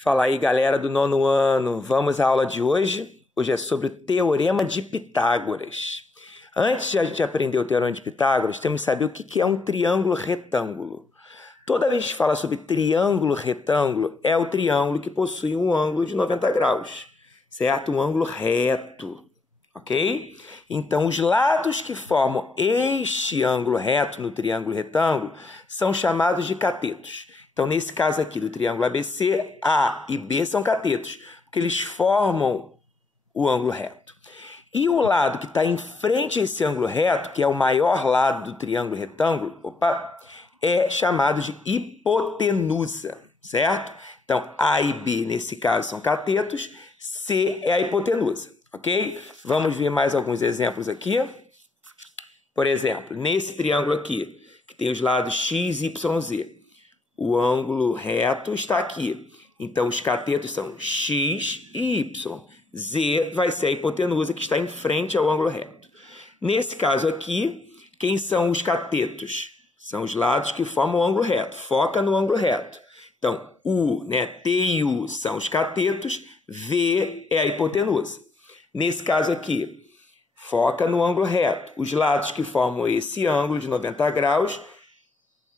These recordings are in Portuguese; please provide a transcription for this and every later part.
Fala aí, galera do nono ano. Vamos à aula de hoje? Hoje é sobre o Teorema de Pitágoras. Antes de a gente aprender o Teorema de Pitágoras, temos que saber o que é um triângulo retângulo. Toda vez que fala sobre triângulo retângulo, é o triângulo que possui um ângulo de 90 graus, certo? Um ângulo reto, ok? Então, os lados que formam este ângulo reto no triângulo retângulo são chamados de catetos. Então, nesse caso aqui do triângulo ABC, A e B são catetos, porque eles formam o ângulo reto. E o lado que está em frente a esse ângulo reto, que é o maior lado do triângulo retângulo, é chamado de hipotenusa, certo? Então, A e B, nesse caso, são catetos, C é a hipotenusa, ok? Vamos ver mais alguns exemplos aqui. Por exemplo, nesse triângulo aqui, que tem os lados X, Y, Z. O ângulo reto está aqui. Então, os catetos são X e Y. Z vai ser a hipotenusa que está em frente ao ângulo reto. Nesse caso aqui, quem são os catetos? São os lados que formam o ângulo reto. Foca no ângulo reto. Então, T e U são os catetos, V é a hipotenusa. Nesse caso aqui, foca no ângulo reto. Os lados que formam esse ângulo de 90 graus,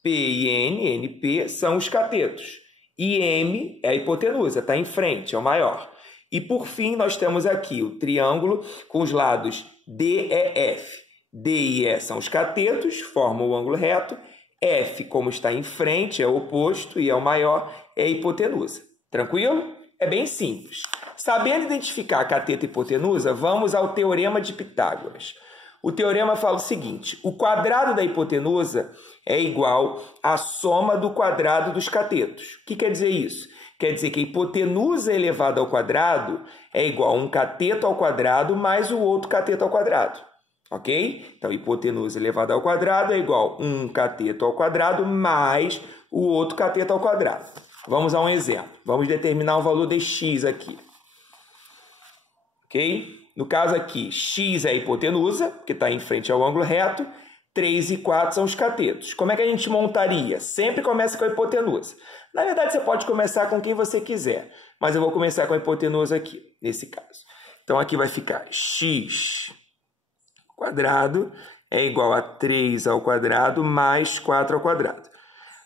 P e N, NP, são os catetos. E M é a hipotenusa, está em frente, é o maior. E, por fim, nós temos aqui o triângulo com os lados D e F. D e E são os catetos, formam o ângulo reto. F, como está em frente, é o oposto e é o maior, é a hipotenusa. Tranquilo? É bem simples. Sabendo identificar cateto e hipotenusa, vamos ao Teorema de Pitágoras. O teorema fala o seguinte: o quadrado da hipotenusa é igual à soma do quadrado dos catetos. O que quer dizer isso? Quer dizer que a hipotenusa elevada ao quadrado é igual a um cateto ao quadrado mais o outro cateto ao quadrado. Ok? Então, hipotenusa elevada ao quadrado é igual a um cateto ao quadrado mais o outro cateto ao quadrado. Vamos a um exemplo. Vamos determinar o valor de x aqui. Ok? No caso aqui, x é a hipotenusa, que está em frente ao ângulo reto, 3 e 4 são os catetos. Como é que a gente montaria? Sempre começa com a hipotenusa. Na verdade, você pode começar com quem você quiser, mas eu vou começar com a hipotenusa aqui, nesse caso. Então, aqui vai ficar x quadrado é igual a 3 ao quadrado mais 4 ao quadrado.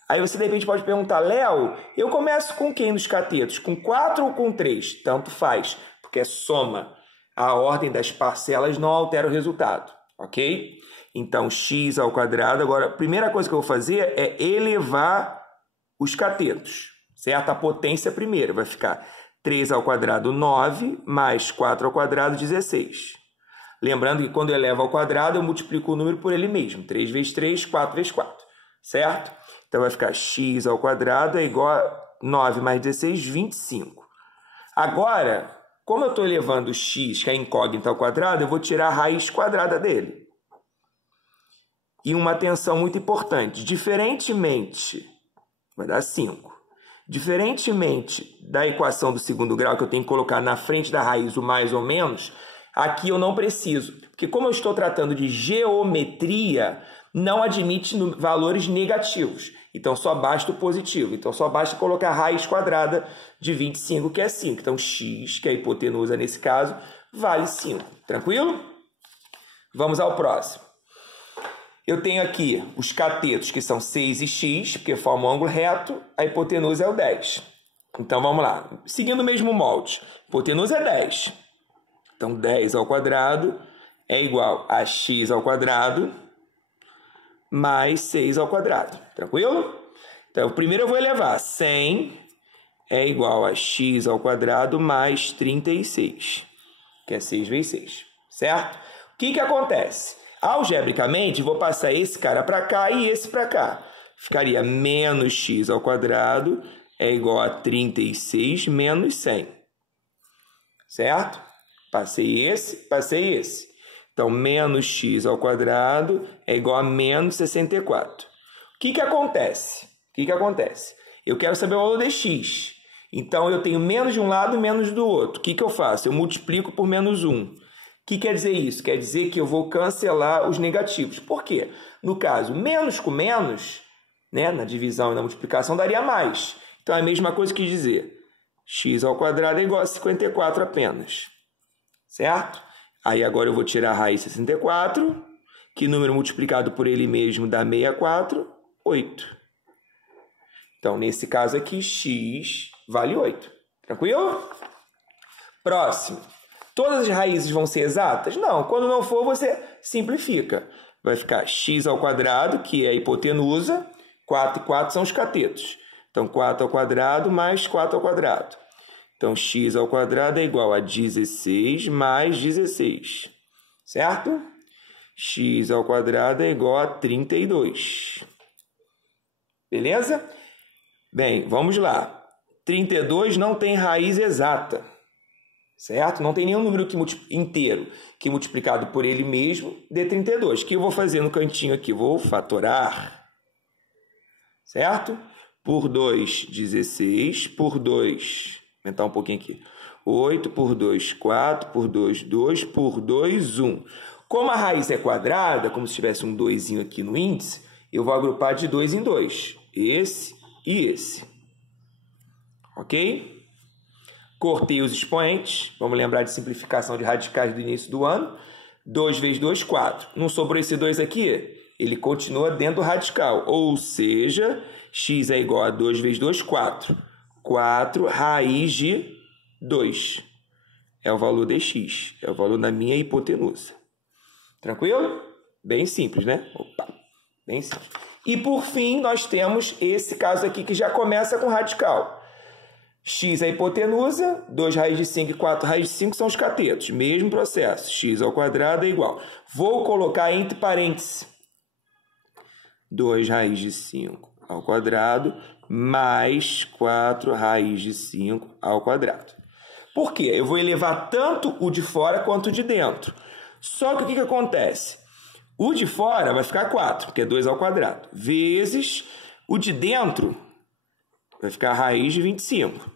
Aí você, de repente, pode perguntar, Léo, eu começo com quem nos catetos? Com 4 ou com 3? Tanto faz, porque é soma. A ordem das parcelas não altera o resultado, ok? Então, x ao quadrado. Agora, a primeira coisa que eu vou fazer é elevar os catetos, certo? A potência primeira vai ficar 3 ao quadrado, 9, mais 4 ao quadrado, 16. Lembrando que quando eu elevo ao quadrado, eu multiplico o número por ele mesmo. 3 vezes 3, 4 vezes 4, certo? Então, vai ficar x ao quadrado é igual a 9 mais 16, 25. Agora, como eu estou elevando o x, que é incógnita, ao quadrado, eu vou tirar a raiz quadrada dele. E uma atenção muito importante, diferentemente, vai dar 5. Diferentemente da equação do segundo grau, que eu tenho que colocar na frente da raiz o mais ou menos, aqui eu não preciso. Porque como eu estou tratando de geometria, não admite valores negativos. Então, só basta o positivo. Então, só basta colocar a raiz quadrada de 25, que é 5. Então, x, que é a hipotenusa nesse caso, vale 5. Tranquilo? Vamos ao próximo. Eu tenho aqui os catetos, que são 6 e x, porque formam um ângulo reto. A hipotenusa é o 10. Então, vamos lá. Seguindo o mesmo molde. A hipotenusa é 10. Então, 10 ao quadrado é igual a x ao quadrado mais 6 ao quadrado. Tranquilo? Então, primeiro eu vou elevar. 100 é igual a x ao quadrado mais 36, que é 6 vezes 6. Certo? O que acontece? Algebricamente, vou passar esse cara para cá e esse para cá. Ficaria menos x ao quadrado é igual a 36 menos 100. Certo? Passei esse. Então, menos x ao quadrado é igual a menos 64. O que acontece? Eu quero saber o valor de x. Então, eu tenho menos de um lado e menos do outro. O que eu faço? Eu multiplico por menos 1. O que quer dizer isso? Quer dizer que eu vou cancelar os negativos. Por quê? No caso, menos com menos, né, na divisão e na multiplicação, daria mais. Então, é a mesma coisa que dizer x ao quadrado é igual a 54 apenas. Certo? Aí agora eu vou tirar a raiz de 64, que número multiplicado por ele mesmo dá 64, 8. Então, nesse caso aqui, x vale 8. Tranquilo? Próximo. Todas as raízes vão ser exatas? Não. Quando não for, você simplifica. Vai ficar x ao quadrado, que é a hipotenusa. 4 e 4 são os catetos. Então, 4 ao quadrado mais 4 ao quadrado. Então, x ao quadrado é igual a 16 mais 16. Certo? X ao quadrado é igual a 32. Beleza? Bem, vamos lá. 32 não tem raiz exata. Certo? Não tem nenhum número inteiro que multiplicado por ele mesmo dê 32. O que eu vou fazer no cantinho aqui? Vou fatorar. Certo? Por 2, 16. Por 2, aumentar um pouquinho aqui. 8, por 2, 4. Por 2, 2. Por 2, 1. Como a raiz é quadrada, como se tivesse um 2 aqui no índice, eu vou agrupar de 2 em 2. Esse e esse. Ok? Cortei os expoentes. Vamos lembrar de simplificação de radicais do início do ano. 2 vezes 2, 4. Não sobrou esse 2 aqui? Ele continua dentro do radical. Ou seja, x é igual a 2 vezes 2, 4. 4 raiz de 2. É o valor de x. É o valor da minha hipotenusa. Tranquilo? Bem simples, né? Opa, bem simples. E por fim, nós temos esse caso aqui que já começa com radical. X é a hipotenusa, 2 raiz de 5 e 4 raiz de 5 são os catetos. Mesmo processo, x ao quadrado é igual. Vou colocar entre parênteses. 2 raiz de 5 ao quadrado mais 4 raiz de 5 ao quadrado. Por quê? Eu vou elevar tanto o de fora quanto o de dentro. Só que o que acontece? O de fora vai ficar 4, porque é 2 ao quadrado, vezes o de dentro vai ficar a raiz de 25.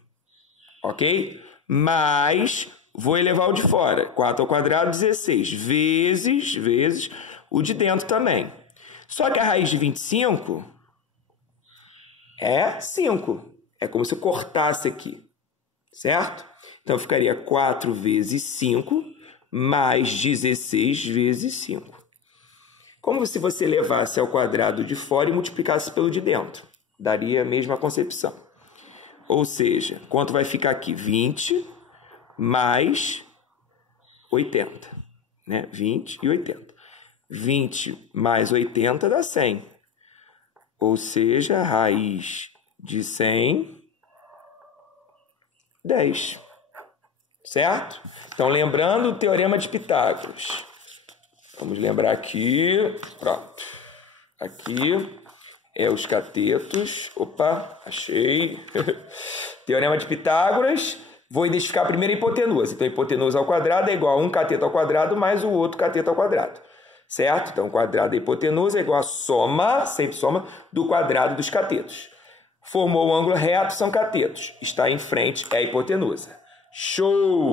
Ok? Mas vou elevar o de fora. 4 ao quadrado, 16. Vezes o de dentro também. Só que a raiz de 25 é 5. É como se eu cortasse aqui. Certo? Então, ficaria 4 vezes 5 mais 16 vezes 5. Como se você levasse ao quadrado de fora e multiplicasse pelo de dentro. Daria a mesma concepção. Ou seja, quanto vai ficar aqui? 20 mais 80. Né? 20 e 80. 20 mais 80 dá 100. Ou seja, raiz de 100, 10. Certo? Então, lembrando o teorema de Pitágoras. Vamos lembrar aqui. Pronto. Aqui é os catetos. Opa, achei. Teorema de Pitágoras. Vou identificar a primeira hipotenusa. Então, a hipotenusa ao quadrado é igual a um cateto ao quadrado mais o outro cateto ao quadrado. Certo? Então, o quadrado da hipotenusa é igual a soma, sempre soma, do quadrado dos catetos. Formou o ângulo reto, são catetos. Está em frente é a hipotenusa. Show!